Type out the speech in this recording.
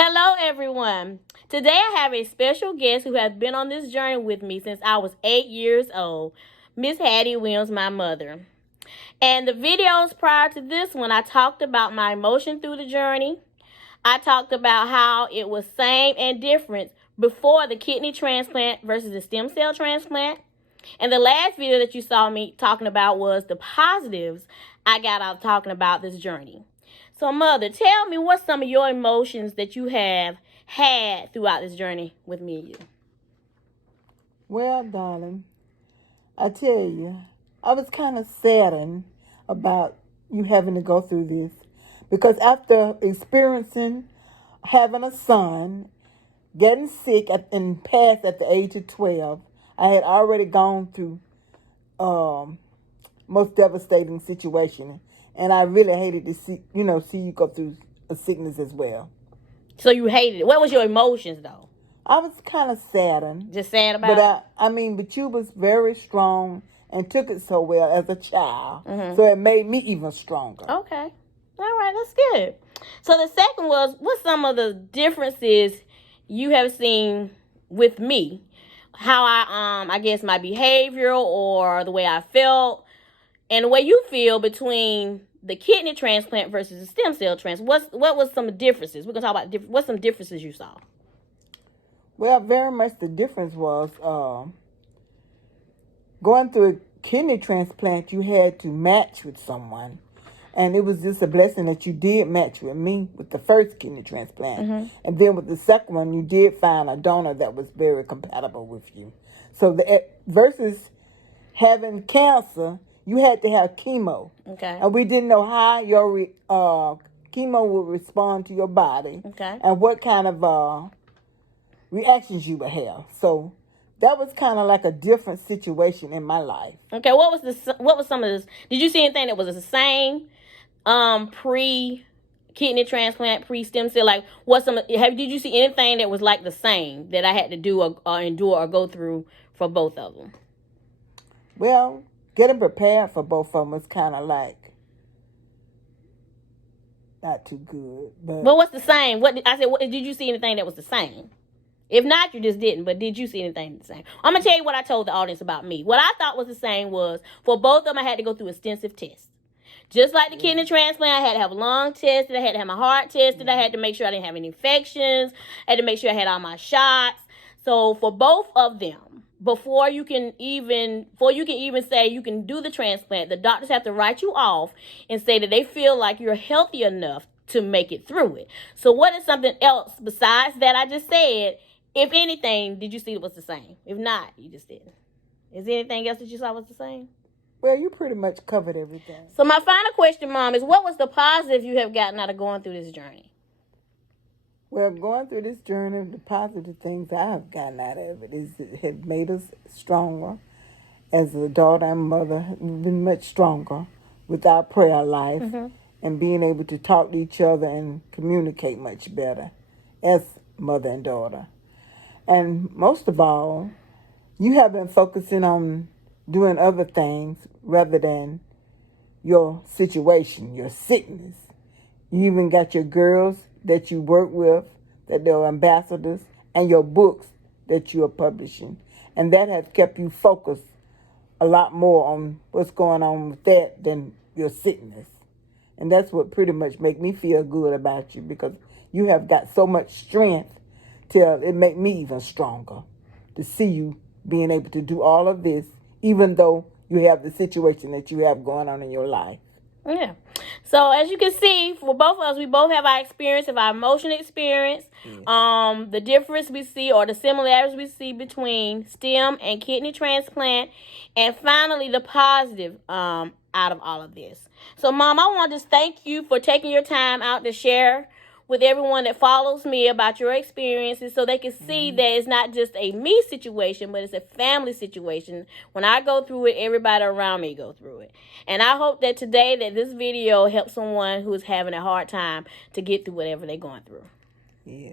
Hello, everyone. Today I have a special guest who has been on this journey with me since I was 8 years old, Miss Hattie Williams, my mother. And the videos prior to this one, I talked about my emotion through the journey. I talked about how it was same and different before the kidney transplant versus the stem cell transplant. And the last video that you saw me talking about was the positives I got out of talking about this journey. So, Mother, tell me what's some of your emotions that you have had throughout this journey with me and you. Well, darling, I tell you, I was kind of saddened about you having to go through this because after experiencing having a son, getting sick and passed at the age of 12, I had already gone through most devastating situation, and I really hated to see you go through a sickness as well. So you hated it. What was your emotions, though? I was kind of saddened. Just sad about it? But you was very strong and took it so well as a child. Mm-hmm. So it made me even stronger. Okay. All right, that's good. So the second was, what's some of the differences you have seen with me? How I guess my behavior or the way I felt and the way you feel between the kidney transplant versus the stem cell transplant. What was some differences? We're going to talk about what's some differences you saw. Well, very much the difference was going through a kidney transplant, you had to match with someone. And it was just a blessing that you did match with me with the first kidney transplant. Mm-hmm. And then with the second one, you did find a donor that was very compatible with you. So versus having cancer, you had to have chemo. Okay. And we didn't know how your chemo would respond to your body. Okay. And what kind of reactions you would have. So that was kind of like a different situation in my life. Okay. What was some of this? Did you see anything that was the same pre-kidney transplant, pre-stem cell? Like, did you see anything that was like the same that I had to do or endure or go through for both of them? Well, getting prepared for both of them was kind of like not too good. But what's the same? Did you see anything that was the same? If not, you just didn't. But did you see anything the same? I'm going to tell you what I told the audience about me. What I thought was the same was, for both of them, I had to go through extensive tests. Just like the kidney transplant, I had to have a lung tested. I had to have my heart tested. I had to make sure I didn't have any infections. I had to make sure I had all my shots. So for both of them, before you can even say you can do the transplant, the doctors have to write you off and say that they feel like you're healthy enough to make it through it. So what is something else besides that I just said? If anything, did you see it was the same? If not, you just didn't. Is there anything else that you saw was the same? Well, you pretty much covered everything. So my final question, Mom, is what was the positive you have gotten out of going through this journey? Well, going through this journey, the positive things I have gotten out of it is it has made us stronger. As a daughter and mother, we've been much stronger with our prayer life and being able to talk to each other and communicate much better as mother and daughter. And most of all, you have been focusing on doing other things rather than your situation, your sickness. You even got your girls that you work with, that they're ambassadors, and your books that you are publishing. And that has kept you focused a lot more on what's going on with that than your sickness. And that's what pretty much make me feel good about you, because you have got so much strength till it make me even stronger to see you being able to do all of this, even though you have the situation that you have going on in your life. Yeah. So as you can see, for both of us, we both have our experience, of our emotional experience. Yeah. The difference we see, or the similarities we see between stem and kidney transplant, and finally the positive out of all of this. So, Mom, I want to just thank you for taking your time out to share with everyone that follows me about your experiences, so they can see that it's not just a me situation, but it's a family situation. When I go through it, everybody around me go through it. And I hope that today that this video helps someone who is having a hard time to get through whatever they're going through. Yeah.